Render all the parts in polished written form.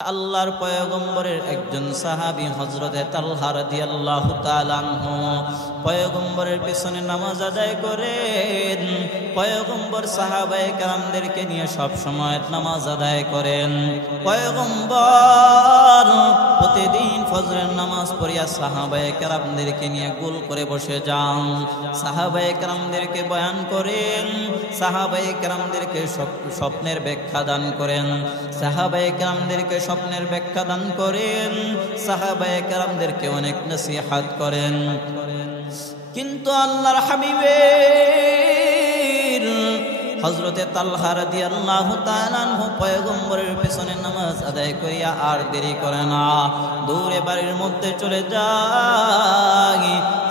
আল্লাহর পয়গম্বরের একজন সাহাবী হযরতে তালহা রাদিয়াল্লাহু তাআলা আনহু পয়গম্বরের পিছনে নামাজ আদায় করেন। পয়গম্বর সাহাবায়ে কেরামদেরকে নিয়ে সব সময় নামাজ আদায় করেন। পয়গম্বর প্রতিদিন ফজরের নামাজ পড়িয়া সাহাবায়ে কেরামদেরকে নিয়ে গোল করে বসে যান। সাহাবায়ে কেরামদেরকে বয়ান করেন, সাহাবায়ে কেরামদেরকে স্বপ্নের ব্যাখ্যা দান করেন, সাহাবায়ে কেরামদেরকে স্বপ্নের ব্যাখ্যা দান করেন, সাহাবায়ে কেরামদেরকে অনেক নসিহত করেন। কিন্তু আল্লাহর হাবিবের হযরতে তালহা রাদিয়াল্লাহু তাআলা আনহু পয়গম্বরের পিছনে নামাজ আদায় করিয়া আর দেরি করে না, দূরে বাড়ির মধ্যে চলে যায়।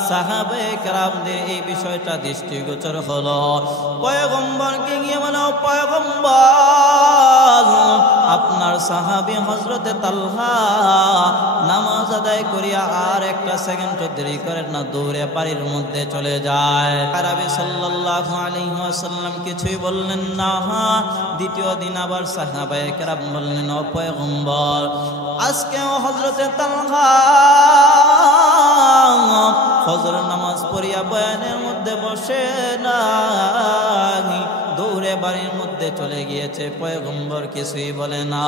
সাহাবায়ে কেরামদের এই বিষয়টা দৃষ্টিগোচর হলো। পয়গম্বরকে গিয়ে বলে, পয়গম্বর, আপনার সাহাবী হযরতে তালহা নামাজ আদায় করিয়া আর একটা সেকেন্ড দেরি করেন না, দূরে বাড়ির মধ্যে চলে যায়। আরবি সাল্লাল্লাহু আলাইহি ওয়াসাল্লাম কিছুই বললেন না। দ্বিতীয় দিন আবার সাহাবায়ে কেরাম বললেন, ও পয়গম্বর, আজকেও হযরতে তালহা ফজরের নামাজ পড়িয়া বয়ানের মধ্যে বসে নাই, দৌড়ে বাড়ির মধ্যে চলে গিয়েছে। পয়গম্বর কিছুই বলে না।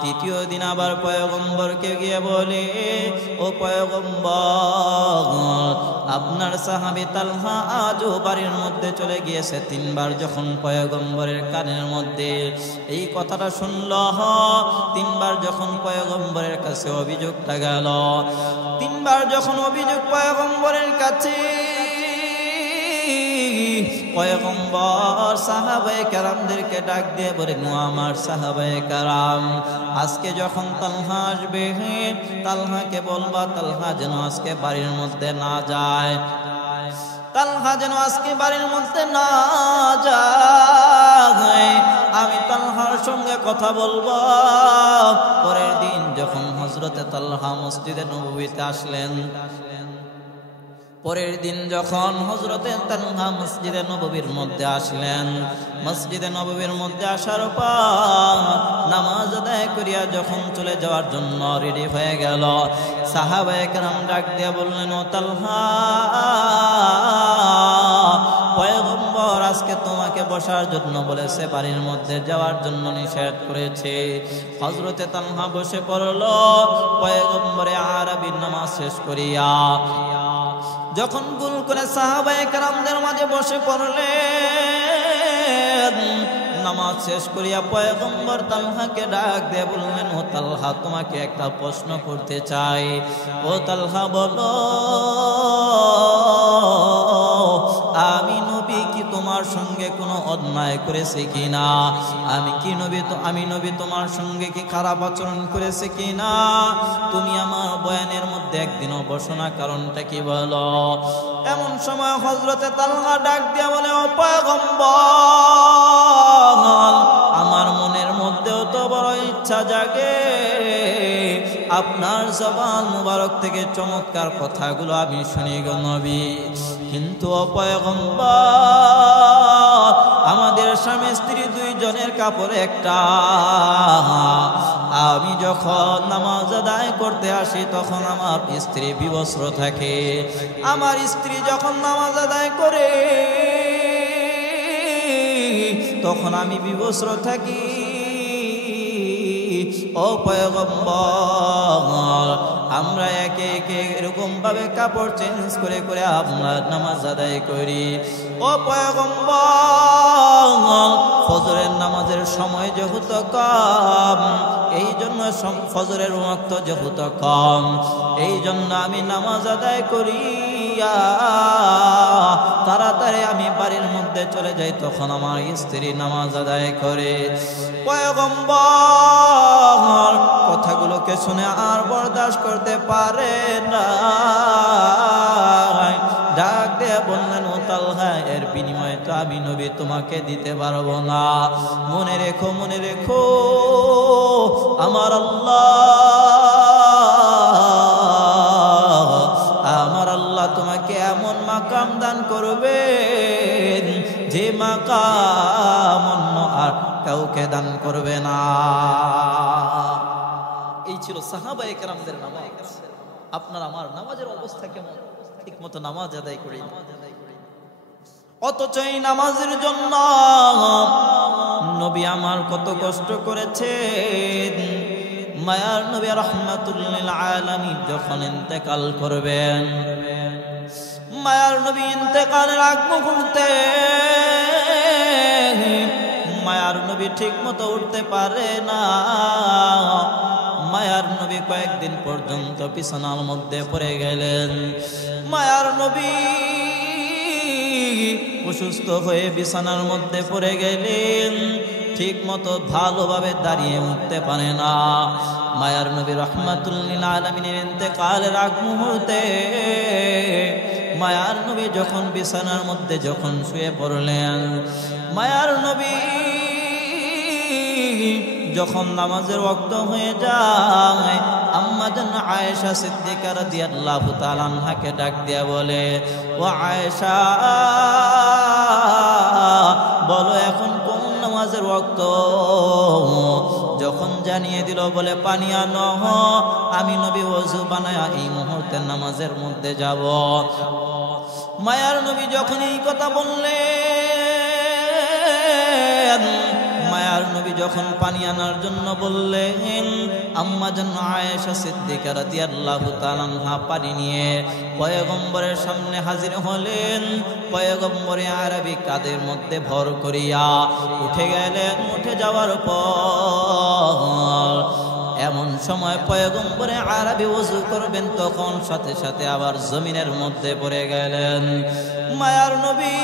তৃতীয় দিন আবার পয়গম্বরকে গিয়ে বলে, ও পয়গম্বর, আপনার সাহাবী তালহা আজও বাড়ির মধ্যে চলে গিয়েছে। তিনবার যখন পয়গম্বরের কানের মধ্যে এই কথাটা শুনল, তিনবার যখন পয়গম্বরের কাছে অভিযোগটা গেল, তিনবার যখন অভিযোগ পয়গম্বরের কাছে, পয়গম্বর সাহাবায়ে কেরামদেরকে ডাক দিয়ে বলেন, আমার সাহাবায়ে কেরাম, আজকে যখন তালহা আসবে, তালহাকে বলবা তালহা যেন আজকে বাড়ির মধ্যে না যায়, তালহা যেন আজকে বাড়ির মধ্যে না যায়। আমি তালহার সঙ্গে কথা বলবো। পরের দিন যখন হযরতে তালহা মসজিদে নববীতে আসলেন, পরের দিন যখন হযরতে তালহা মসজিদে নববীর মধ্যে আসলেন, মসজিদে নববীর মধ্যে আসার পর নামাজ আদায় করিয়া যখন চলে যাওয়ার জন্য রেডি হয়ে গেল, সাহাবায়ে কেরাম ডাক দিয়ে বললেন, ও তালহা, পয়গম্বর আজকে তোমাকে বসার জন্য বলেছে, বাড়ির মধ্যে যাওয়ার জন্য নিষেধ করেছে। হযরতে তালহা বসে পড়ল। পয়গম্বরে আরবীর নামাজ শেষ করিয়া যখন গোল করে সাহাবায়ে কেরামদের মাঝে বসে পড়লেন, নামাজ শেষ করিয়া পয়গম্বর তালহাকে ডাক দিয়ে বললেন, ও তালহা, তোমাকে একটা প্রশ্ন করতে চাই। ও তালহা, বলো, আমি নবী কি তোমার সঙ্গে কোনো অন্যায় করেছি কিনা? আমি নবী তোমার সঙ্গে কি খারাপ আচরণ করেছে কিনা? তুমি আমার বয়ানের মধ্যে একদিনও বসো না, কারণটা কি বলো? এমন সময় হযরতে তালহা ডাক দিয়া বলে, ও পয়গম্বর, আমার মনের মধ্যেও তো বড় ইচ্ছা জাগে আপনার জবান মুবারক থেকে চমৎকার কথাগুলো আমি শুনি গো নবী। কিন্তু ও পয়গম্বর, আমাদের স্বামী স্ত্রী দুইজনের কাপড় একটা। আমি যখন নামাজ আদায় করতে আসি তখন আমার স্ত্রী বিবস্ত্র থাকে, আমার স্ত্রী যখন নামাজ আদায় করে তখন আমি বিবস্ত্র থাকি। ও পয়গম্বর, আমরা একে একে এরকম ভাবে কাপড় চেঞ্জ করে করে আমরা নামাজ আদায় করি। ও পয়গম্বর, ফজরের নামাজের সময় যেহেতু কম, এই জন্য ফজরের ওয়াক্ত যেহেতু কম, এই জন্য আমি নামাজ আদায় করি, তাড়াতাড়ি আমি বাড়ির মধ্যে চলে যাই, তখন আমার স্ত্রী নামাজ আদায় করে। পয়গম্বর কথাগুলোকে শুনে আর বরদাস্ত করতে পারে না, ডাক দিয়ে বললেন, ও তালহা, এর বিনিময়ে তো আমি নবী তোমাকে দিতে পারবো না। মনে রেখো, মনে রেখো, আমার আল্লাহ তোমাকে এমন মাকাম দান করবেন যে মাকাম অন্য আর কাউকে দান করবে না। ছিল সাহাবায়ে কেরামদের নামাজ। আপনার আমার নামাজের অবস্থা কেমন? ঠিক মতো নামাজ আদায় করি না, অথচ এই নামাজের জন্য নবী আমার কত কষ্ট করেছেন। মায়ার নবী রাহমাতুল লিল আলামিন যখন ইন্তেকাল করবেন, মায়ার নবী ইন্তেকালের আগ মুহূর্তে মায়ার নবী ঠিক মতো উঠতে পারে না। মায়ার নবী কয়েকদিন পর্যন্ত বিছানার মধ্যে পড়ে গেলেন। মায়ার নবী অসুস্থ হয়ে বিছানার মধ্যে পড়ে গেলেন, ঠিক মতো ভালোভাবে দাঁড়িয়ে উঠতে পারে না। মায়ার নবী রাহমাতুল লিল আলামিনের ইন্তেকালের আগ মুহূর্তে মায়ার নবী যখন বিছানার মধ্যে যখন শুয়ে পড়লেন, মায়ার নবী যখন নামাজের ওয়াক্ত হয়ে যায়, আম্মা জান আয়েশা সিদ্দিকা রাদিয়াল্লাহু তাআলা আনহাকে ডাক দিয়া বলে, ও আয়েশা, বলো এখন কোন নামাজের ওয়াক্ত? যখন জানিয়ে দিল, বলে পানি আনো, আমি নবী ওযু বানায়া এই মুহূর্তে নামাজের মধ্যে যাব। মায়ার নবী যখন এই কথা বললেন, মায়ার নবী যখন পানি আনার জন্য বললেন, আম্মা জান আয়েশা সিদ্দিকা রাদিয়াল্লাহু তাআলা আনহা পানি নিয়ে পয়গম্বরের সামনে হাজির হলেন। পয়গম্বরে আরবি কাদের মধ্যে ভর করিয়া উঠে গেলেন। উঠে যাওয়ার পর এমন সময় পয়গম্বরে আরবি ওযু করবেন, তখন সাথে সাথে আবার জমিনের মধ্যে পড়ে গেলেন। মায়ার নবী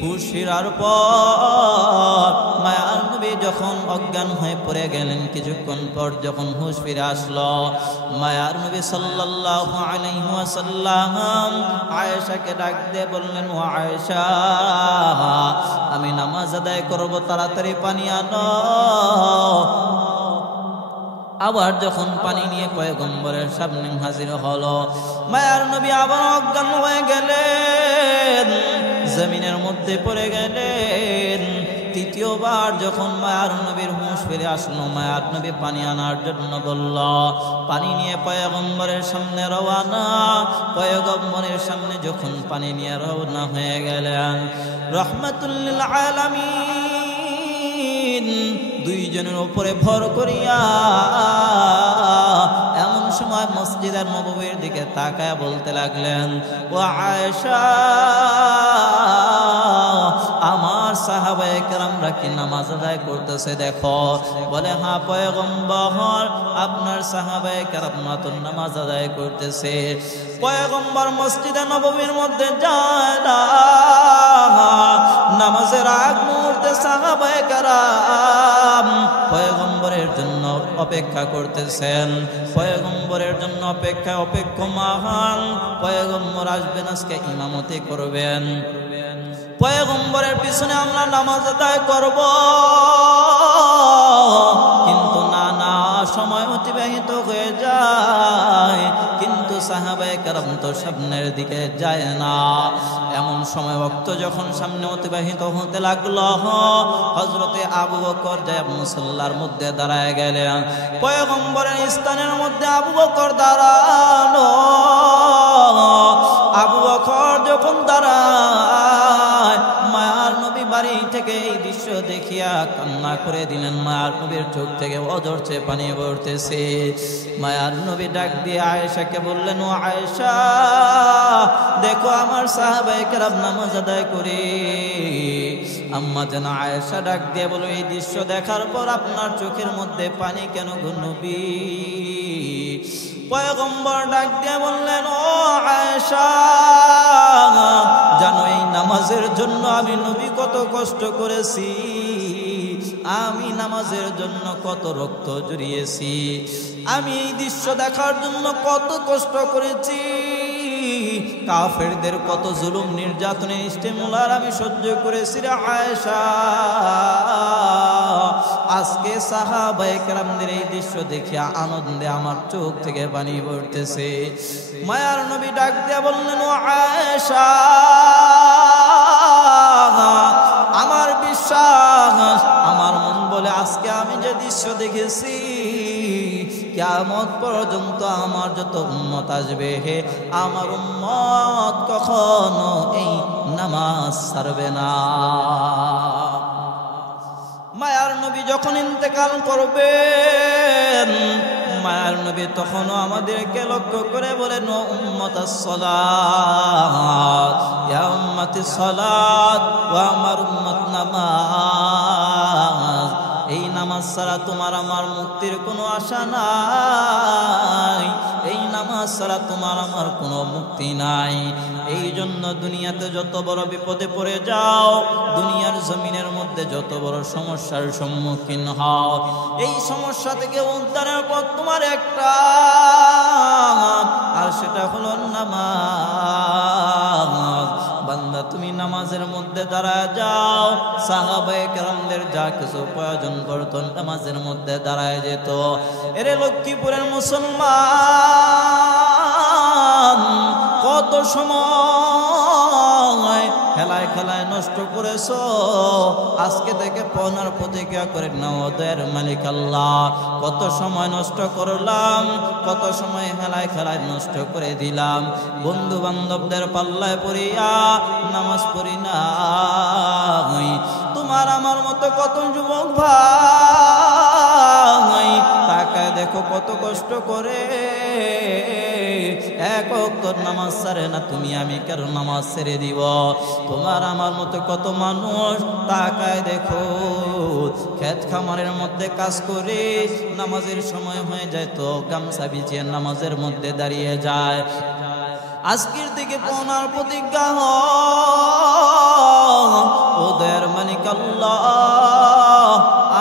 হুঁশ ফেরার পর মায়ার নবী যখন অজ্ঞান হয়ে পড়ে গেলেন, কিছুক্ষণ পর যখন হুঁশ ফিরে আসলো, মায়ার নবী সাল্লাল্লাহু আলাইহি ওয়াসাল্লাম আয়েশাকে ডাক দিয়ে বললেন, ও আয়েশা, আমি নামাজ আদায় করব, তাড়াতাড়ি পানি আনো। আবার যখন পানি নিয়ে পয়গম্বরের সামনে হাজির হলো, মায়ার নবী আবার অজ্ঞান হয়ে গেলেন, জমিনের মধ্যে পড়ে গেলেন। তৃতীয়বার যখন মায়ার নবীর হুঁশ ফিরে আসলো, মায়ার নবী পানি আনার জন্য বলল। পানি নিয়ে পয়গম্বরের সামনে রওনা। পয়গম্বরের সামনে যখন পানি নিয়ে রওনা হয়ে গেলেন, রাহমাতুল লিল আলামিন দুইজনের উপরে ভর করিয়া এমন সময় মসজিদের নববীর দিকে তাকায় বলতে লাগলেন, ও আয়েশা, আমার সাহাবায়ে কেরামরা কি নামাজ আদায় করতেছে দেখো। বলে, হ্যাঁ পয়গম্বর, আপনার সাহাবায়ে কেরামরা তো নামাজ আদায় করতেছে। পয়গম্বর মসজিদে নববীর মধ্যে যায় না, নামাজের আগ মুহূর্তে সাহাবায়ে কেরাম পয়গম্বরের জন্য অপেক্ষা করতেছেন। পয়গম্বরের জন্য অপেক্ষমান। পয়গম্বর আসবেন, আজকে ইমামতি করবেন, পয়গম্বরের পিছনে আমরা নামাজ আদায় করব। কিন্তু না, সময় অতিবাহিত হয়ে যায়, কিন্তু সাহাবায়ে কেরাম তো সামনের দিকে যায় না। এমন সময় ওয়াক্ত যখন সামনে অতিবাহিত হতে লাগলো, হযরতে আবু বকর যায় মুসাল্লার মধ্যে দাঁড়ায় গেলেন। পয়গম্বরের স্থানের মধ্যে আবু বকর দাঁড়ানো। আবু বকর যখন দাঁড়ায়, মায়ার নবী বাড়ি থেকে এই দৃশ্য দেখিয়া কান্না করে দিলেন। মায়ার নবীর চোখ থেকে অঝরছে পানি পড়তেছে। মায়ার নবী ডাক দিয়ে আয়েশাকে বললেন, ও আয়েশা, দেখো আমার সাহাবায়ে কেরাম নামাজ আদায় করে। আম্মা জান আয়েশা ডাক দিয়ে বলো, এই দৃশ্য দেখার পর আপনার চোখের মধ্যে পানি কেন গো নবী? পয়গম্বর ডাক দিয়ে বললেন, ও আয়েশা, জানো এই নামাজের জন্য আমি নবী কত কষ্ট করেছি, আমি নামাজের জন্য কত রক্ত জড়িয়েছি, আমি এই দৃশ্য দেখার জন্য কত কষ্ট করেছি, কাফেরদের কত জুলুম নির্যাতনের ইস্তেমুলার আমি সহ্য করেছি রে আয়েশা। আজকে সাহাবায়ে কেরামদের এই দৃশ্য দেখিয়া আনন্দে আমার চোখ থেকে পানি পড়তেছে। মায়ার নবী ডাক দিয়া বললেন, ও আয়েশা, আমার বিশ্বাস, আমার মন বলে আজকে আমি যে দৃশ্য দেখেছি কিয়ামত পর্যন্ত আমার যত উম্মত আসবে, আমার উম্মত কখনো এই নামাজ ছাড়বে না। মায়ার নবী যখন ইন্তেকাল করবেন, মায়ার নবী তখনও আমাদেরকে লক্ষ্য করে বলেন, ও উম্মতাস সালাত, ইয়া উম্মতিস সালাত, ওয়া আমার উম্মত নামাজ। এই নামাজ ছাড়া তোমার আমার মুক্তির কোনো আশা নাই, এই নামাজ ছাড়া তোমার আমার কোনো মুক্তি নাই। এই জন্য দুনিয়াতে যত বড় বিপদে পড়ে যাও, দুনিয়ার জমিনের মধ্যে যত বড় সমস্যার সম্মুখীন হও, এই সমস্যা থেকে উদ্ধারের পথ তোমার একটা, আর সেটা হলো নামাজ। বান্দা তুমি নামাজের মধ্যে দাঁড়ায় যাও। সাহাবায়ে কেরামদের যা কিছু প্রয়োজন পড়তো নামাজের মধ্যে দাঁড়ায় যেত। এরে লক্ষ্মীপুরের মুসলমান, কত সময় খেলায় খেলায় নষ্ট করেছো, আজকে থেকে পনার প্রতিজ্ঞা করে নাও, দয়ার মালিক আল্লাহ কত সময় নষ্ট করলাম, কত সময় খেলায় খেলায় নষ্ট করে দিলাম, বন্ধু বান্ধবদের পাল্লায় পড়িয়া নামাজ পড়ি না। তোমার আমার মতো কত যুবক ভাই তাকায় দেখো কত কষ্ট করে এক ওয়াক্ত নামাজ ছাড়ে না, তুমি আমি কেন নামাজ ছেড়ে দিব? তোমার আমার মতো কত মানুষ তাকায় দেখো, ক্ষেত খামারের মধ্যে কাজ করে নামাজের সময় হয়ে যায় তো গামছা বিছিয়ে নামাজের মধ্যে দাঁড়িয়ে যায়। আজকের থেকে পনার প্রতিজ্ঞা ও দয়ার মালিক আল্লাহ,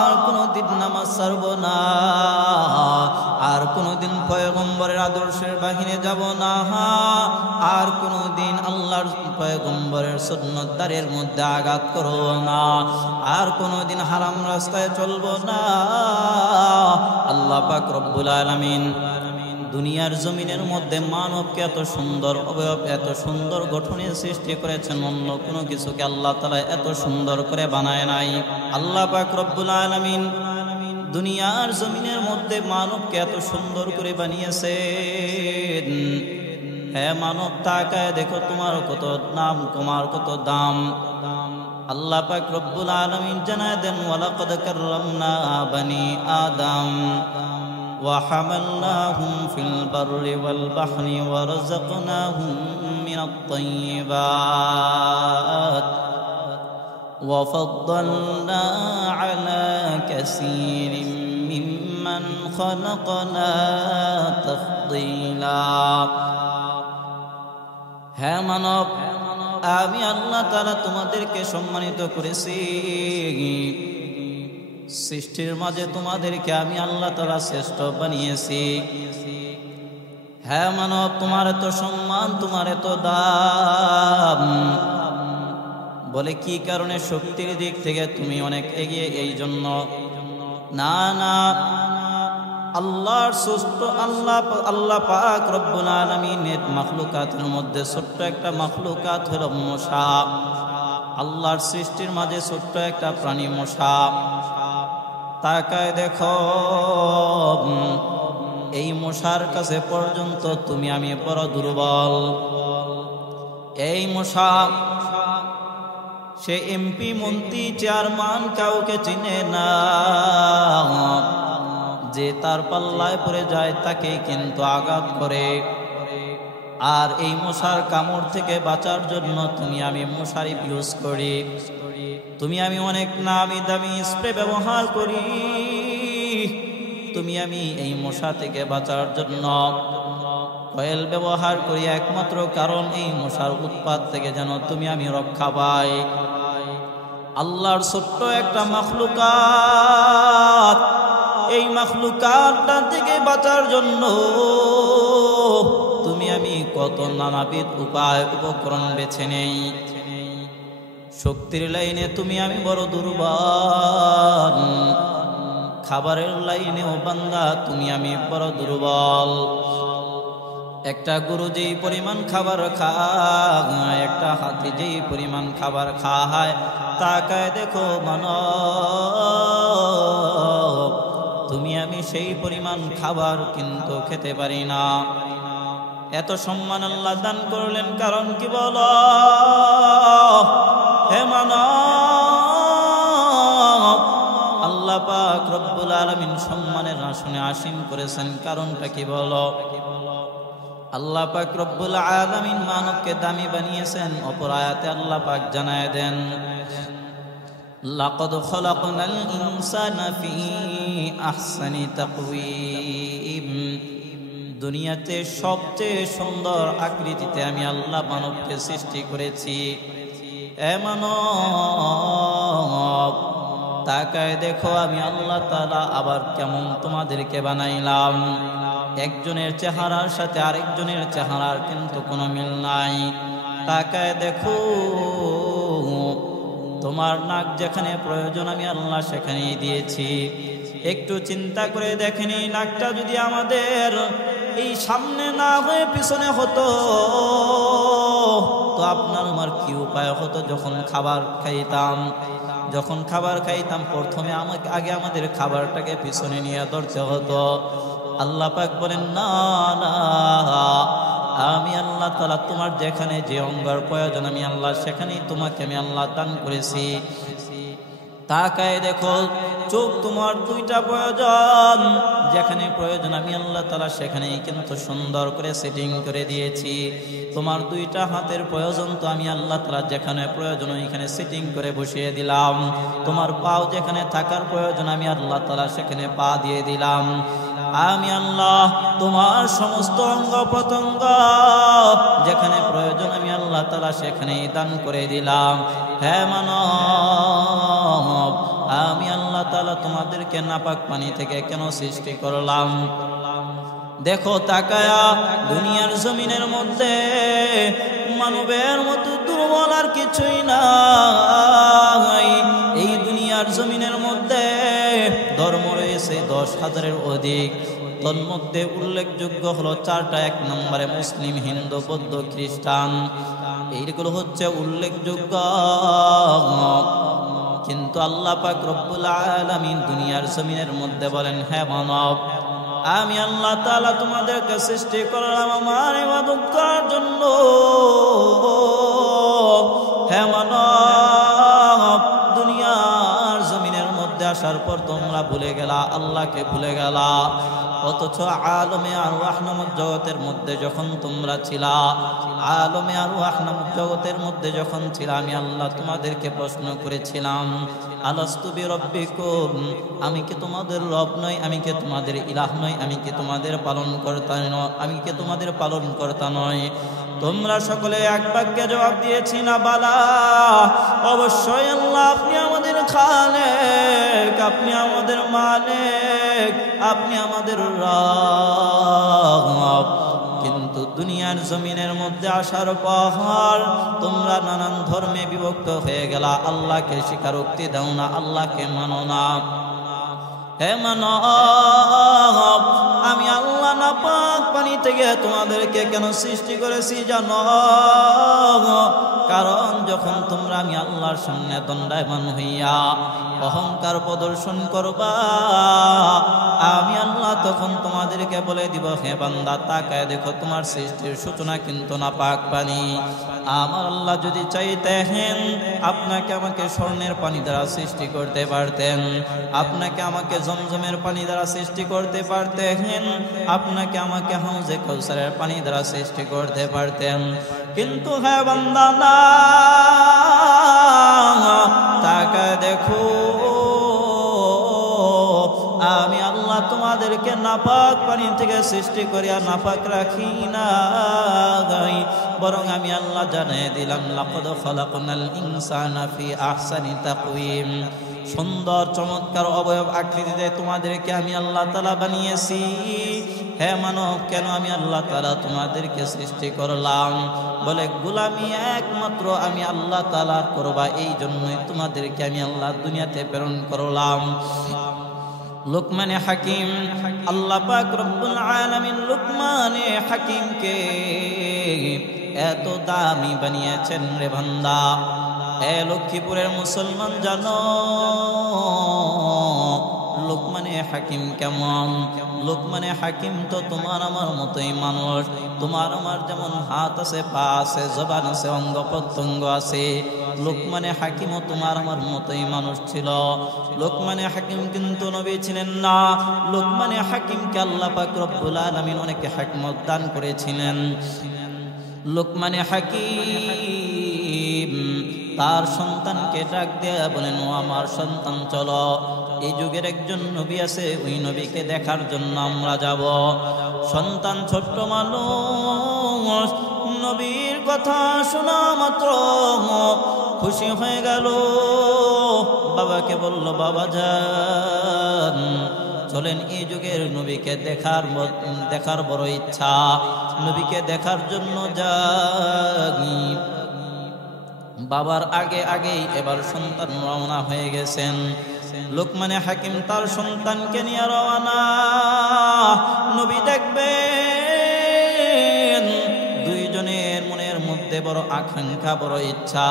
আর কোনদিন নামাজ ছাড়ব না, আর কোনদিন পয়গম্বরের আদর্শের বাহিরে যাব না, আর কোনদিন আল্লাহর পয়গম্বরের সুন্নতদারের মধ্যে আঘাত করব না, আর কোনদিন হারাম রাস্তায় চলব না। আল্লাহ পাক রব্বুল আলামিন দুনিয়ার জমিনের মধ্যে মানবকে এত সুন্দর অবয়ব, এত সুন্দর গঠনের সৃষ্টি করেছেন, অন্য কোনো কিছুকে আল্লাহ তাআলা এত সুন্দর করে বানায় নাই। আল্লাহ পাক রব্বুল আলামিন দুনিয়ার জমিনের মধ্যে মানবকে এত সুন্দর করে বানিয়েছেন। হ্যাঁ মানব, তাকায় দেখো তোমার কত নাম, তোমার কত দাম। আল্লাহ পাক রব্বুল আলামিন জানায় দেন, ওয়ালাকাদ কাররামনা বানি আদম وحملناهم في البر والبحر ورزقناهم من الطيبات وفضلنا على كثير ممن خلقنا تفضيلا। হ্যাঁ মানব, আমি আল্লাহ তাআলা তোমাদেরকে সম্মানিত করেছি, সৃষ্টির মাঝে তোমাদেরকে আমি আল্লাহ তাআলা শ্রেষ্ঠ বানিয়েছি। হ্যাঁ মানব, তোমার এত সম্মান, তোমার এত দাম, বলে কি কারণে? শক্তির দিক থেকে তুমি অনেক এগিয়ে, এই জন্য না না, আল্লাহর সৃষ্ট আল্লাহ পাক রব্বুল আলামিনের মাখলুকাতের মধ্যে ছোট্ট একটা মাখলুকাত হলো মশা। আল্লাহর সৃষ্টির মাঝে ছোট্ট একটা প্রাণী মশা। তাকায় দেখো, এই মশার কাছে পর্যন্ত তুমি আমি বড় দুর্বল। এই মশা সে এমপি, মন্ত্রী, চেয়ারম্যান কাউকে চিনে না, যে তার পাল্লায় পড়ে যায় তাকে কিন্তু আঘাত করে। আর এই মশার কামড় থেকে বাঁচার জন্য তুমি আমি মশারি ইউজ করি, তুমি আমি অনেক নামি দামি স্প্রে ব্যবহার করি, তুমি আমি এই মশা থেকে বাঁচার জন্য কয়েল ব্যবহার করি, একমাত্র কারণ এই মশার উৎপাত থেকে যেন তুমি আমি রক্ষা পাই। আল্লাহর ছোট্ট একটা মাখলুকাত, এই মাখলুকাতটা থেকে বাঁচার জন্য তুমি আমি কত নানাবিধ উপায় উপকরণ বেছে নেই। শক্তির লাইনে তুমি আমি বড় দুর্বল, খাবারের লাইনেও বান্দা তুমি আমি বড় দুর্বল। একটা গরু যেই পরিমাণ খাবার খায়, একটা হাতি যেই পরিমাণ খাবার খায়, তাকায় দেখো মানব, তুমি আমি সেই পরিমাণ খাবার কিন্তু খেতে পারি না। এত সম্মান আল্লাহ দান করলেন, কারণ কি বলো হে মানব? আল্লাহ পাক রব্বুল আলামিন সম্মানের আসনে আসীন করেছেন, কারণটা কি বলো? আল্লাহ পাক রব্বুল আলামিন মানবকে দামি বানিয়েছেন। অপর আয়াতে আল্লাহ পাক জানায় দেন, লাকাদ খালাকনাল ইনসানা ফি আহসানি তাকওয়িম। দুনিয়াতে সবচেয়ে সুন্দর আকৃতিতে আমি আল্লাহ মানবকে সৃষ্টি করেছি। এ মানব, তাকায় দেখো আমি আল্লাহ তাআলা আবার কেমন তোমাদেরকে বানাইলাম। একজনের চেহারার সাথে আরেকজনের চেহারার কিন্তু কোনো মিল নাই। তাকায় দেখো, তোমার নাক যেখানে প্রয়োজন আমি আল্লাহ সেখানেই দিয়েছি। একটু চিন্তা করে দেখেন, এই নাকটা যদি আমাদের এই সামনে না হয়ে পিছনে হতো তো আপনার আমার কি উপায় হতো? যখন খাবার খাইতাম প্রথমে আগে আমাদের খাবারটাকে পিছনে নিয়ে ধরতে হতো। আল্লাহ পাক বলেন, না না, আমি আল্লাহ তাআলা তোমার যেখানে যে অঙ্গের প্রয়োজন আমি আল্লাহ সেখানেই তোমাকে আমি আল্লাহ দান করেছি। তাকায় দেখো, চোখ তোমার দুইটা প্রয়োজন, যেখানে প্রয়োজন আমি আল্লাহ তাআলা সেখানেই কিন্তু সুন্দর করে সেটিং করে দিয়েছি। তোমার দুইটা হাতের প্রয়োজন, তো আমি আল্লাহ তাআলা যেখানে প্রয়োজন ওইখানে সেটিং করে বসিয়ে দিলাম। তোমার পাও যেখানে থাকার প্রয়োজন আমি আল্লাহ তাআলা সেখানে পা দিয়ে দিলাম। আমি আল্লাহ তোমার সমস্ত অঙ্গ প্রত্যঙ্গ যেখানে প্রয়োজন আমি আল্লাহ তাআলা সেখানেই দান করে দিলাম। হে মানব, আমি আল্লাহ তাআলা তোমাদেরকে নাপাক পানি থেকে কেন সৃষ্টি করলাম? দেখো তাকায়া, দুনিয়ার জমিনের মধ্যে মানবের মতো দুর্বল আর কিছুই নাই। এই দুনিয়ার জমিনের মধ্যে ধর্ম রয়েছে 10,000-এর অধিক। তন্মধ্যে উল্লেখযোগ্য হলো 4টা। 1 নম্বরে মুসলিম, হিন্দু, বৌদ্ধ, খ্রিস্টান। এইগুলো হচ্ছে উল্লেখযোগ্য। কিন্তু আল্লাহ পাক রব্বুল আলামিন দুনিয়ার জমিনের মধ্যে বলেন, হ্যাঁ মানব, আমি আল্লাহ তাআলা তোমাদেরকে সৃষ্টি করলাম আমার ইবাদত করার জন্য। হ্যাঁ মানব, দুনিয়ার জমিনের মধ্যে আসার পর তোমরা ভুলে গেলা, আল্লাহকে ভুলে গেলা। অথচ আলমে আরওয়াহ নামক জগতের মধ্যে যখন তোমরা ছিলা, আলমে আরওয়াহ নামক জগতের মধ্যে যখন ছিলা, আমি আল্লাহ তোমাদেরকে প্রশ্ন করেছিলাম, আলাস্তু বিরাব্বিকুম, আমি কি তোমাদের রব নই? আমি কি তোমাদের ইলাহ নই? আমি কি তোমাদের পালনকর্তা নই? আমি কি তোমাদের পালনকর্তা নই? তোমরা সকলে এক বাক্যে জবাব দিয়েছি, না বালা, অবশ্যই আল্লাহ আপনি আমাদের খালেক, আপনি আমাদের মালিক, আপনি আমাদের রব। কিন্তু দুনিয়ার জমিনের মধ্যে আসার পর তোমরা নানান ধর্মে বিভক্ত হয়ে গেলা, আল্লাহকে স্বীকারোক্তি দাও না, আল্লাহকে মানো না। হে মানব, আমি আল্লাহ নাপাক পানি থেকে তোমাদেরকে কেন সৃষ্টি করেছি জানো? কারণ যখন তোমরা আমি আল্লাহর সামনে দণ্ডায়মান হইয়া অহংকার প্রদর্শন করবা, আমি আল্লাহ তখন তোমাদেরকে বলে দিব, হে বান্দা তাকায় দেখো তোমার সৃষ্টির সূচনা কিন্তু নাপাক পানি। আমার আল্লাহ যদি চাইতেন আপনাকে আমাকে স্বর্ণের পানি দ্বারা সৃষ্টি করতে পারতেন, আপনাকে আমাকে জমজমের পানি দ্বারা সৃষ্টি করতে পারতেন, আপনাকে আমাকে হাউজে কাউসারের পানি দ্বারা সৃষ্টি করতে পারতেন। কিন্তু হ্যাঁ বান্দা না, তাকায় দেখো আমি আল্লাহ তোমাদেরকে নাপাক পানি থেকে সৃষ্টি করিয়া নাপাক রাখি না, বরং আমি আল্লাহ জানিয়ে দিলাম, লাকাদ খালাকনাল ইনসানা ফি আহসানি তাকওয়িম, সুন্দর চমৎকার অবয়ব আকৃতিতে তোমাদেরকে আমি আল্লাহ তাআলা বানিয়েছি। হে মানব, কেন আমি আল্লাহ তাআলা তোমাদেরকে সৃষ্টি করলাম? বলে গোলামি একমাত্র আমি আল্লাহ তাআলার করবা, এই জন্যই তোমাদেরকে আমি আল্লাহ দুনিয়াতে প্রেরণ করলাম। লুকমানে হাকিম, আল্লাহ পাক রব্বুল আলামিন লুকমানে হাকিমকে এত দামি বানিয়েছেন রে বান্দা। এ লক্ষ্মীপুরের মুসলমান জানো, লুকমানে লোকমানে হাকিম কেমন? লোকমানে হাকিম তো তোমার আমার মতোই মানুষ। তোমার আমার যেমন হাত আছে, পা আছে, জবান আছে, অঙ্গ প্রত্যঙ্গ আছে, লোকমানে হাকিমও তোমার আমার মতোই মানুষ ছিল। লোকমানে হাকিম কিন্তু নবী ছিলেন না। লোকমানে হাকিমকে আল্লাহ পাক রব্বুল আলামিন অনেক হিকমত দান করেছিলেন। লোকমানে হাকিম তার সন্তানকে ডাক দেয়া বলেন, ও আমার সন্তান, চলো, এই যুগের একজন নবী আছে, ওই নবীকে দেখার জন্য আমরা যাব। সন্তান ছোট্ট মানুষ, নবীর কথা শোনা মাত্র খুশি হয়ে গেল। বাবাকে বলল, বাবা যান, চলেন, এই যুগের নবীকে দেখার বড় ইচ্ছা, নবীকে দেখার জন্য যাই। বাবার আগে আগেই এবার সন্তান রওনা হয়ে গেছেন। লোকমানে হাকিম তার সন্তানকে নিয়ে রওনা। নবী দেখবেন, দুইজনের মনের মধ্যে বড় আকাঙ্ক্ষা, বড় ইচ্ছা।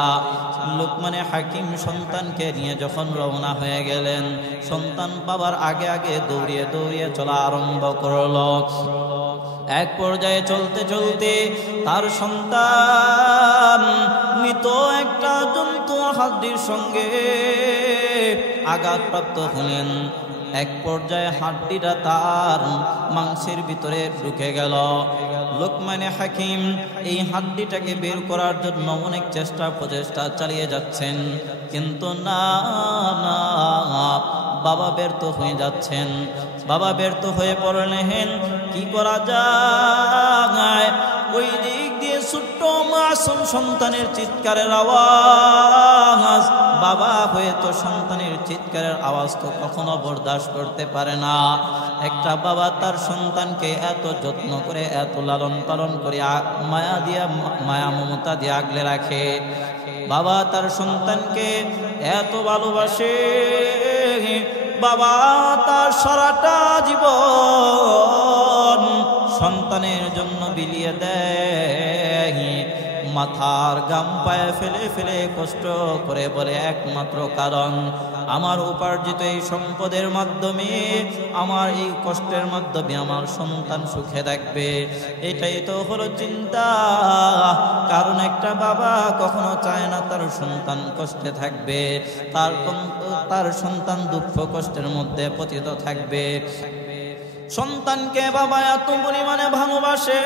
লোকমানে হাকিম সন্তানকে নিয়ে যখন রওনা হয়ে গেলেন, সন্তান বাবার আগে আগে দৌড়িয়ে দৌড়িয়ে চলা আরম্ভ করল। এক পর্যায়ে চলতে চলতে তার সন্তান মৃত একটা জন্তু হাড্ডির সঙ্গে আঘাতপ্রাপ্ত হলেন। এক পর্যায়ে হাড্ডিটা তার মাংসের ভিতরে ঢুকে গেল। লোকমানে হাকিম এই হাড্ডিটাকে বের করার জন্য অনেক চেষ্টা প্রচেষ্টা চালিয়ে যাচ্ছেন, কিন্তু না, বাবা ব্যর্থ হয়ে যাচ্ছেন। বাবা ব্যর্থ হয়ে পড়লেন। কি করা যায়? ওই দিক দিয়ে ছোট্ট মাসুম সন্তানের চিৎকারের আওয়াজ। বাবা হয়তো সন্তানের চিৎকারের আওয়াজ তো কখনো বরদাস্ত করতে পারে না। একটা বাবা তার সন্তানকে এত যত্ন করে, এত লালন পালন করে, মায়া মমতা দিয়ে আগলে রাখে। বাবা তার সন্তানকে এত ভালোবাসে। বাবা তার সারাটা জীবন সন্তানের জন্য বিলিয়ে দেয়। মাথার গাম পায়ে ফেলে ফেলে কষ্ট করে বলে, একমাত্র কারণ আমার উপার্জিত এই সম্পদের মাধ্যমে, আমার এই কষ্টের মাধ্যমে আমার সন্তান সুখে থাকবে। এটাই তো হলো চিন্তা। কারণ একটা বাবা কখনো চায় না তার সন্তান কষ্টে থাকবে, তার সন্তান দুঃখ কষ্টের মধ্যে পতিত থাকবে। সন্তানকে বাবা এত পরিমাণে ভালোবাসে,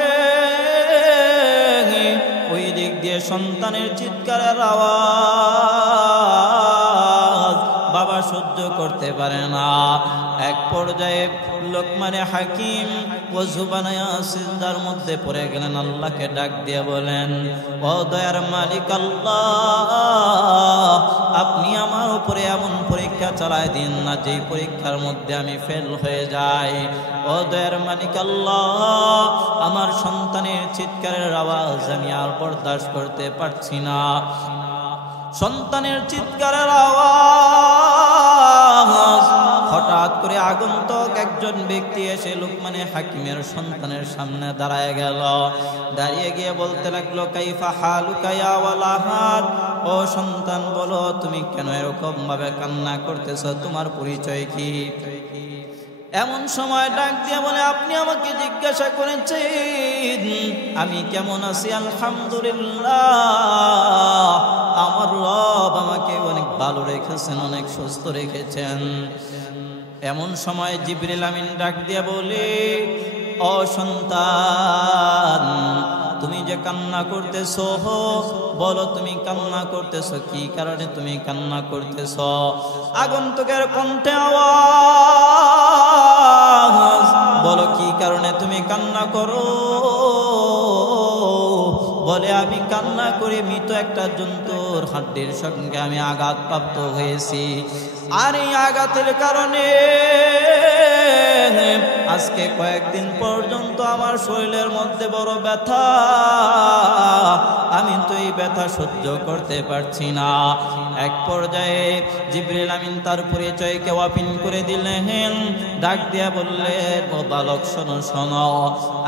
ওই দিক দিয়ে সন্তানের চিৎকারের আওয়াজ বাবা সহ্য করতে পারে না। এক পর্যায়ে লোকমানে হাকিম ওযু বানায়া সিজদার মধ্যে পড়ে গেলেন। আল্লাহকে ডাক দিয়ে বলেন, ও দয়ার মালিক আল্লাহ, আপনি আমার উপরে এমন পরীক্ষা চালায় দিন না যেই পরীক্ষার মধ্যে আমি ফেল হয়ে যাই। ও দয়ার মালিক আল্লাহ, আমার সন্তানের চিৎকারের আওয়াজ আমি আর বরদাস্ত করতে পারছি না। সন্তানের চিৎকারের আওয়াজ হঠাৎ করে আগন্তুক একজন ব্যক্তি এসে লোকমানে হাকিমের সন্তানের সামনে দাঁড়ায় গেল। দাঁড়িয়ে গিয়ে বলতে লাগলো, কাইফা হালুকা ইয়া ওয়ালাহাদ, ও সন্তান বলো তুমি কেন এরকম ভাবে কান্না করতেছো, তোমার পরিচয় কি? এমন সময় ডাক দিয়ে বলে, আপনি আমাকে জিজ্ঞাসা করেছেন আমি কেমন আছি? আলহামদুলিল্লাহ, আমার রব আমাকে অনেক ভালো রেখেছেন, অনেক সুস্থ রেখেছেন। এমন সময় জিবরিল আমিন ডাক দিয়ে বলে, ও সন্তান, তুমি যে কান্না করতেছো, বলো তুমি কান্না করতেছো কি কারণে তুমি কান্না করতেছো? আগন্তুকের কণ্ঠে আওয়াজ, বলো কি কারণে তুমি কান্না করো? বলে, আমি কান্না করে মৃত একটা জন্তুর হাড্ডির সঙ্গে আমি আঘাতপ্রাপ্ত হয়েছি, আর এই আঘাতের কারণে আজকে কয়েকদিন পর্যন্ত আমার শরীরের মধ্যে বড় ব্যথা, আমি তো এই ব্যথা সহ্য করতে পারছি না। এক পর্যায়ে জিবরিল আমিন তার পরিচয়কে ওয়াপিন করে দিলেন। ডাক দিয়া বললেন, ও বালক, শোনো শোনো,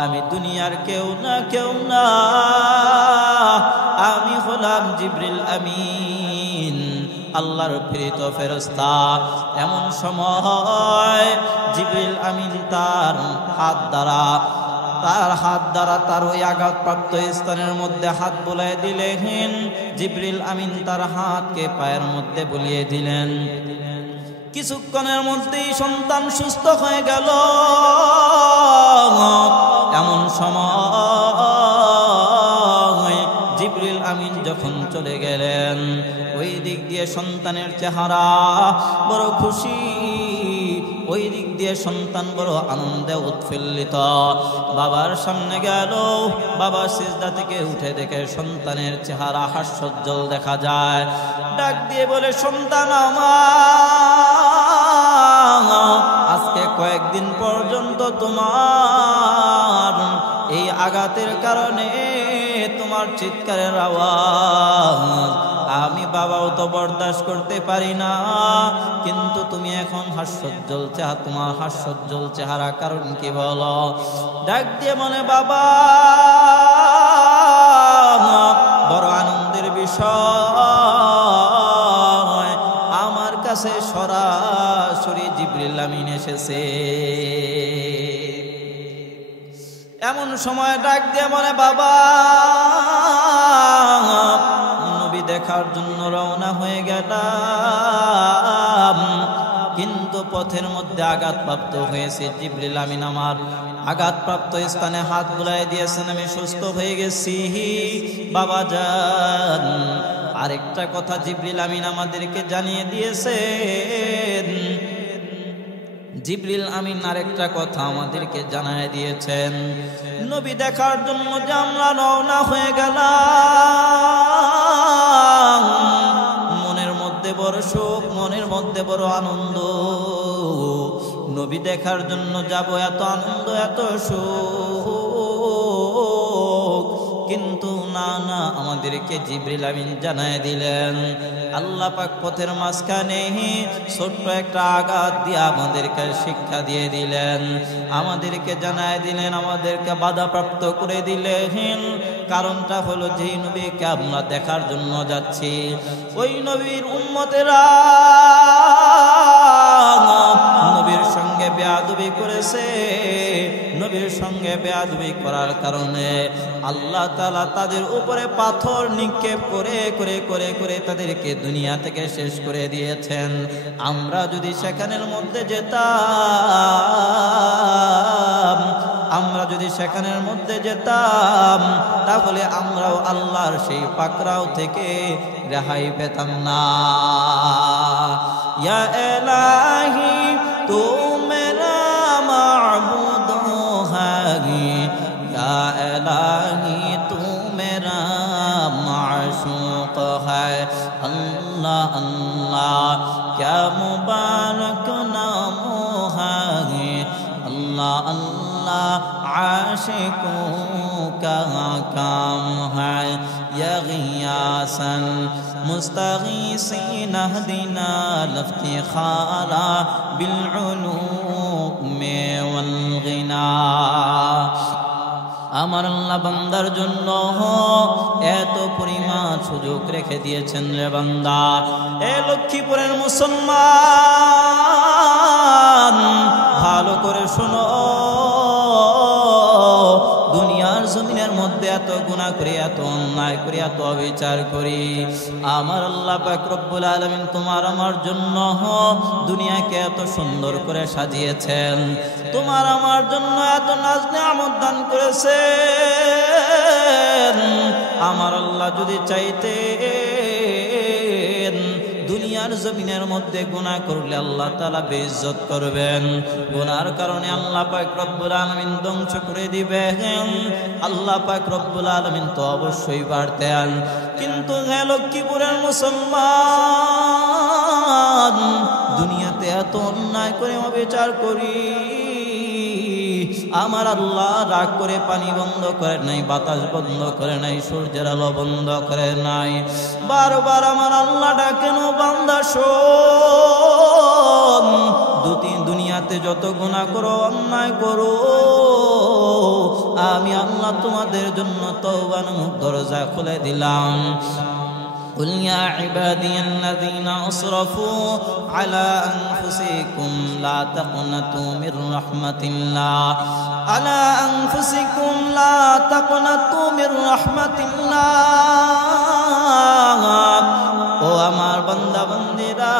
আমি দুনিয়ার কেউ না, আমি হলাম জিবরিল আমিন, আল্লাহর প্রেরিত ফেরেশতা। এমন সময় জিবরিল আমিন তার হাত দ্বারা তার ওই আঘাতপ্রাপ্ত স্থানের মধ্যে হাত বুলিয়ে দিলেন। জিবরিল আমিন তার হাতকে পায়ের মধ্যে বুলিয়ে দিলেন। কিছুক্ষণের মধ্যেই সন্তান সুস্থ হয়ে গেল। এমন সময় জিবরিল আমিন যখন চলে গেলেন, ওই দিক দিয়ে সন্তানের চেহারা বড় খুশি, ওই দিক দিয়ে সন্তান বড় আনন্দে উৎফুল্লিত। বাবার সামনে গেল, বাবা সিজদা থেকে উঠে দেখে সন্তানের চেহারা হাস্যোজ্জ্বল দেখা যায়। ডাক দিয়ে বলে, সন্তান আমার, আজকে কয়েকদিন পর্যন্ত তোমার এই আঘাতের কারণে তোমার চিৎকারের আওয়াজ আমি বাবাও তো বরদাস্ত করতে পারি না, কিন্তু তুমি এখন হাস্যোজ্জ্বল তোমার হাস্যোজ্জ্বল চেহারা কারণ কি বলো? ডাক দিয়ে মনে, বাবা বড় আনন্দের বিষয়, আমার কাছে সরাসরি জিবরিল আমিন এসেছে। এমন সময় ডাক দিয়ে বলে, বাবা নবী দেখার জন্য রওনা হয়ে গেলাম, কিন্তু পথের মধ্যে আঘাতপ্রাপ্ত হয়েছে। জিবরিল আমিন আমার আঘাতপ্রাপ্ত স্থানে হাত বুলিয়ে দিয়েছেন, আমি সুস্থ হয়ে গেছি। বাবা যান, আরেকটা কথা জিবরিল আমিন আমাদেরকে জানিয়ে দিয়েছেন। জিবরিল আমিন আরেকটা কথা আমাদেরকে জানায় দিয়েছেন, নবী দেখার জন্য যে আমরা রওনা হয়ে গেলাম, মনের মধ্যে বড় সুখ, মনের মধ্যে বড় আনন্দ। নবী দেখার জন্য যাব, এত আনন্দ এত সুখ, কিন্তু না আমাদেরকে জিবরিল আমিন জানায় দিলেন, আল্লাহ পাক পথের মাঝখানে ছোট্ট একটা আঘাত দিয়ে আমাদেরকে শিক্ষা দিয়ে দিলেন, আমাদেরকে জানায় দিলেন, আমাদেরকে বাধাপ্রাপ্ত করে দিলেন। কারণটা হলো, যেই নবীকে আমরা দেখার জন্য যাচ্ছি, ওই নবীর উম্মতেরা নবীর সঙ্গে বেয়াদবি করেছে। নবীর সঙ্গে বেয়াদবি করার কারণে আল্লাহ তাআলা তাদের উপরে পাথর নিক্ষেপ করে করে করে করে তাদেরকে দুনিয়া থেকে শেষ করে দিয়েছেন। আমরা যদি সেখানের মধ্যে যেতাম, তাহলে আমরাও আল্লাহর সেই পাকড়াও থেকে রেহাই পেতাম না। ইয়া ইলাহি তু মেরা মাবুদ হ্যায়, ইয়া ইলাহি তু মেরা মাশুক হ্যায়। আল্লাহ আল্লাহ ক্যা মুবারক নাম হ্যায়, আল্লাহ আল্লাহ आशिकों का काम है। या गियासन मुस्तगीसीन अहदिना लफ्तिखारा बिलउलूम वल गिना। আমার আল্লাহ বান্দার জন্য এত পরিমাণ সুযোগ রেখে দিয়েছেন রে বান্দা। এ লক্ষ্মীপুরের মুসলমান, ভালো করে শোনো, দুনিয়ার জমিনের মধ্যে এত গুনাহ করি, এত অন্যায় করি, এত অবিচার করি, আমার আল্লাহ পাক রব্বুল আলামিন তোমার আমার জন্য দুনিয়াকে এত সুন্দর করে সাজিয়েছেন, তোমার আমার জন্য এত নাজ নিয়ামত দান করেছেন। আমার আল্লাহ যদি চাইতেন দুনিয়ার জমিনের মধ্যে গুনাহ করলে আল্লাহ তাআলা বেইজ্জত করবেন, গুনার কারণে আল্লাহ পাক রব্বুল আলামিন ধ্বংস করে দিবেন। আল্লাহ পাক রব্বুল আলামিন তো অবশ্যই পারতেন, কিন্তু হে লক্ষ্মীপুরের মুসলমান, দুনিয়াতে এত অন্যায় করে অবিচার করি, আমার আল্লাহ রাগ করে পানি বন্ধ করে নাই, বাতাস বন্ধ করে নাই, সূর্যের আলো বন্ধ করে নাই। বারবার আমার আল্লাহ ডাকেন, ও বান্দা শোন, দুনিয়াতে যত গুনাহ করো, অন্যায় করো, আমি আল্লাহ তোমাদের জন্য তওবার দরজা খুলে দিলাম। قل يا عبادي الذين أسرفوا على أنفسكم لا تقنطوا من رحمة الله على أنفسكم لا تقنطوا من رحمة الله ও আমার বান্দা বান্দীরা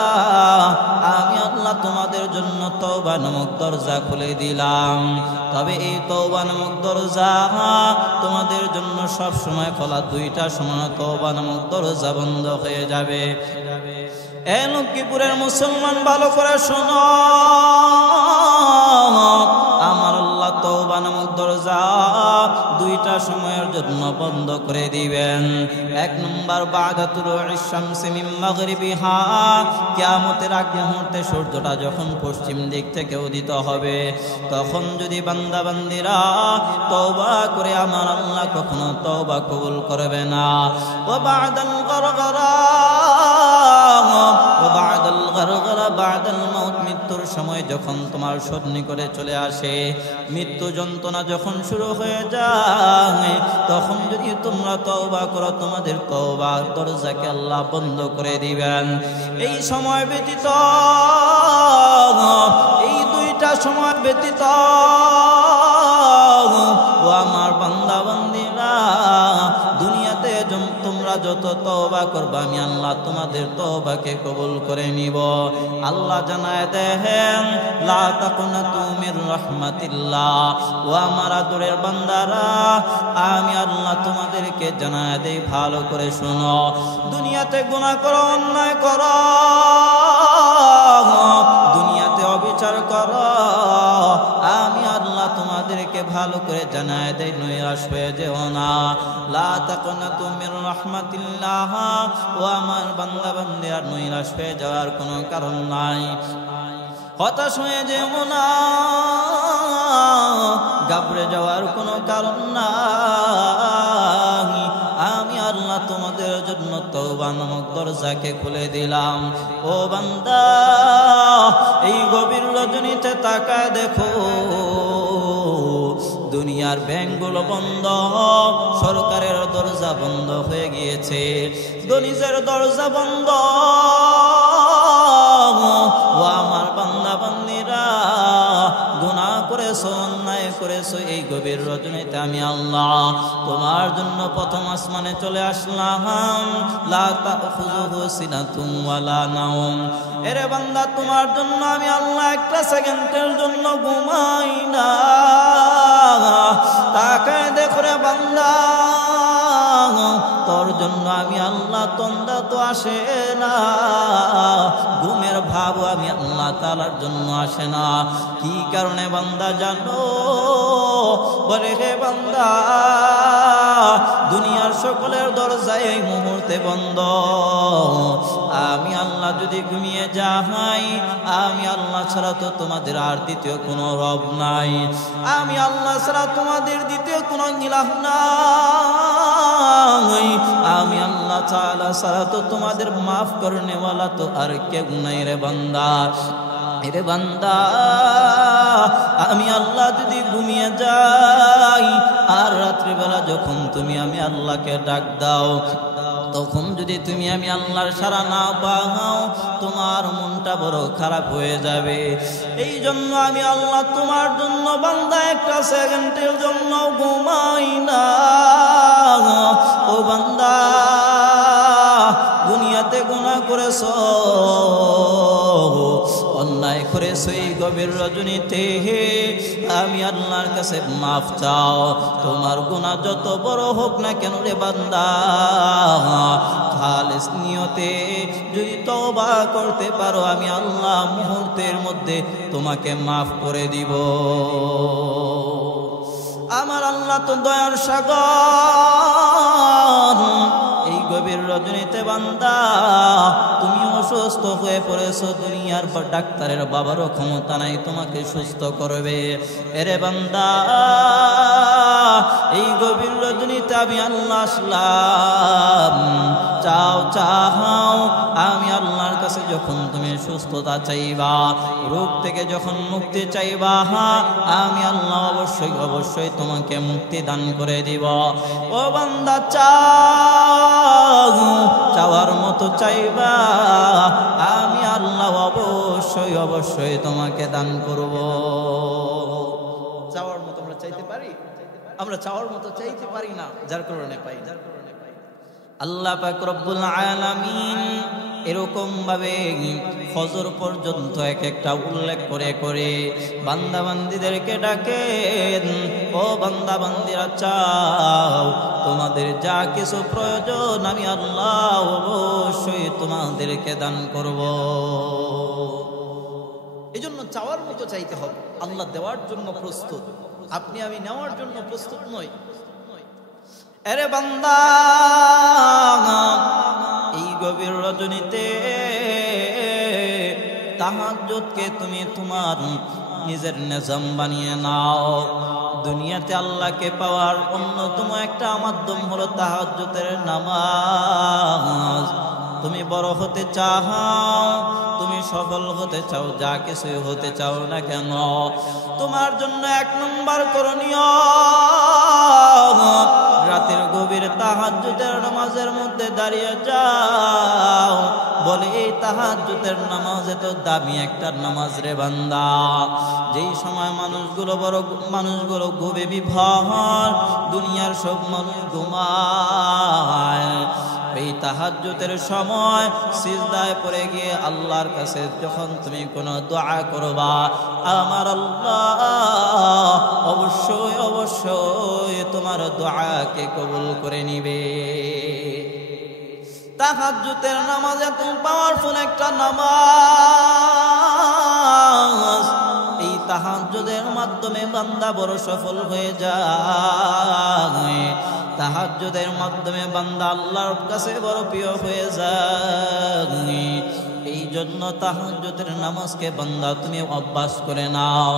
আমি আল্লাহ তোমাদের জন্য তওবা নামক দরজা খুলে দিলাম তবে এই তওবা নামক দরজা তোমাদের জন্য সব সময় খোলা দুইটা সময় তওবা নামক দরজা বন্ধ হয়ে যাবে এ লক্ষ্মীপুরের মুসলমান ভালো করে শোনো আমার আল্লাহ তওবা নামক দরজা দুইটা সময়ের জন্য বন্ধ করে দিবেন এক নম্বর বাদা তুলুইশ শামসি মিন মাগরিবিহা কিয়ামতের আগ মুহূর্তে সূর্যটা যখন পশ্চিম দিক থেকে উদিত হবে তখন যদি বান্দা বান্দীরা তওবা করে আমার আল্লাহ কখনো তওবা কবুল করবে না ওয়া বাদাল গরগরা ওয়া বাদাল গরগরা বাদাল মাউত মৃত্যুর সময় যখন তোমার সন্নিকটে চলে আসে মৃত্যু যন্ত্রণা যখন শুরু হয়ে যায় তখন যদি তোমরা তওবা করো তোমাদের তওবার দরজাকে আল্লাহ বন্ধ করে দিবেন এই সময় ব্যতীত এই দুইটা সময় ব্যতীত ও আমার বান্দা বান্দীরা দুনিয়াতে তোমরা যত তওবা করবে আমি আল্লাহ তোমাদের তওবাকে কবুল করে নিব আল্লাহ জানায় দেন লা তাকুনাতু মির রাহমাতিল্লাহ ও আমার আদরের বান্দারা আমি আল্লাহ তোমাদেরকে জানায় দেই ভালো করে শোনো দুনিয়াতে গুনাহ করো অন্যায় করো দুনিয়াতে অবিচার করো আমি আল্লাহ তোমাদেরকে ভালো করে জানায় দেই নৈরাশ হয়ে যেও না লা তাকুনাতু মির রাহমাতিল্লাহ ও আমার বান্দা বান্দীরা নৈরাশ হয়ে যাওয়ার কোনো কারণ নাই হতাশ হয়ে যেও না ঘাবড়ে যাওয়ার কোনো কারণ নাই আমি আল্লাহ তোমাদের জন্য তওবা নামক দরজাকে খুলে দিলাম ও বান্দা এই গভীর রজনীতে তাকায় দেখো দুনিয়ার ব্যাংকগুলো বন্ধ সরকারের দরজা বন্ধ হয়ে গিয়েছে দনিজের দরজা বন্ধ ও আমার বান্দা বান্দীরা গুনাহ করেছো অন্যায় করেছো এই গভীর রজনীতে আমি আল্লাহ তোমার জন্য প্রথম আসমানে চলে আসলাম লা তাখুযুহু সিনাতুন ওয়ালা নাওম এরে বান্দা তোমার জন্য আমি আল্লাহ একটা সেকেন্ডের জন্য ঘুমাই না তাকায় দেখো রে বান্দা তোর জন্য আমি আল্লাহ তন্দা তো আসে না ঘুমের ভাব আমি আল্লাহ তাআলার জন্য আসে না কি কারণে বান্দা জানো বলে হে বান্দা দুনিয়ার সকলের দরজা এই মুহূর্তে বন্ধ আমি আল্লাহ যদি ঘুমিয়ে যাই আমি আল্লাহ ছাড়া তো তোমাদের আর দ্বিতীয় কোনো রব নাই আমি আল্লাহ ছাড়া তোমাদের দ্বিতীয় কোনো ইলাহ নাই আমি আল্লাহ তাআলা ছাড়া তো তোমাদের মাফ করনে ওয়ালা তো আর কেউ নাই রে বান্দা এরে বান্দা আমি আল্লাহ যদি ঘুমিয়ে যাই আর রাত্রিবেলা যখন তুমি আমি আল্লাহকে ডাক দাও তখন যদি তুমি আমি আল্লাহর সাড়া না পাও তোমার মনটা বড় খারাপ হয়ে যাবে এই জন্য আমি আল্লাহ তোমার জন্য বান্দা একটা সেকেন্ডের জন্য ঘুমাই না ও বান্দা দুনিয়াতে গুনাহ করেছো অন্যায় করেছো এই গভীর রজনীতে আমি আল্লাহর কাছে মাফ চাও তোমার গুনাহ যত বড় হোক না কেন রে বান্দা খালিস নিয়তে যদি তওবা করতে পারো আমি আল্লাহ মুহূর্তের মধ্যে তোমাকে মাফ করে দিব আমার আল্লাহ তো দয়ার সাগর এই গভীর রজনীতে বান্দা তুমি অসুস্থ হয়ে পড়েছো দুনিয়ার ডাক্তারের বাবারও ক্ষমতা নাই তোমাকে সুস্থ করবে এরে বান্দা এই গভীর রজনীতে আমি আল্লাহ আসলাম চাও চাও আমি আল্লাহর কাছে যখন তুমি সুস্থতা চাইবা রোগ থেকে যখন মুক্তি চাইবা আমি আল্লাহ অবশ্যই অবশ্যই তোমাকে মুক্তি দান করে দিব। ও বান্দা চাও, চাওয়ার মতো চাইবা, আমি আল্লাহ অবশ্যই অবশ্যই তোমাকে দান করব। চাওয়ার মতো আমরা চাইতে পারি? আমরা চাওয়ার মতো চাইতে পারি না, যার কারণে পাই না। আল্লাহ পাক রব্বুল আলামিন এরকম ভাবে ফজর পর্যন্ত এক একটা উল্লেখ করে করে বান্দা বান্দীদেরকে ডাকেন, ও বান্দা বান্দীরা চাও, তোমাদের যা কিছু প্রয়োজন আমি আল্লাহ অবশ্যই তোমাদেরকে দান করব। এই জন্য চাওয়ার মতো চাইতে হবে, আল্লাহ দেওয়ার জন্য প্রস্তুত, আপনি আমি নেওয়ার জন্য প্রস্তুত নই। আরে বান্দা, এই গভীর রজনীতে তাহাজ্জুদকে তুমি তোমার নিজের নিজাম বানিয়ে নাও। দুনিয়াতে আল্লাহকে পাওয়ার অন্যতম একটা মাধ্যম হলো তাহাজ্জুদের নামাজ। তুমি বড় হতে চাও, তুমি সফল হতে চাও, যা কিছু হতে চাও না কেন, তোমার জন্য 1 নম্বর করণীয় রাতের গভীর তাহাজ্জুদের নামাজের মধ্যে দাঁড়িয়ে যাও। বলে এই তাহাজ্জুদের নামাজ এত দামি একটা নামাজ রে বান্দা, যেই সময় মানুষগুলো ঘুমে বিভোর, দুনিয়ার সব মানুষ ঘুমায়, এই তাহাজ্জুদের সময় সিজদায় পড়ে গিয়ে আল্লাহর কাছে যখন তুমি কোনো দোয়া করবা, আমার আল্লাহ অবশ্যই অবশ্যই তোমার দোয়াকে কবুল করে নিবে। তাহাজ্জুদের নামাজ এত পাওয়ারফুল একটা নামাজ, এই তাহাজ্জুদের মাধ্যমে বান্দা বড় সফল হয়ে যায়। তাহাজ্জুদের মাধ্যমে বান্দা আল্লাহর কাছে বড় প্রিয় হয়ে যায়। এই জন্য তাহাজ্জুদের নামাজকে বান্দা তুমি অভ্যাস করে নাও।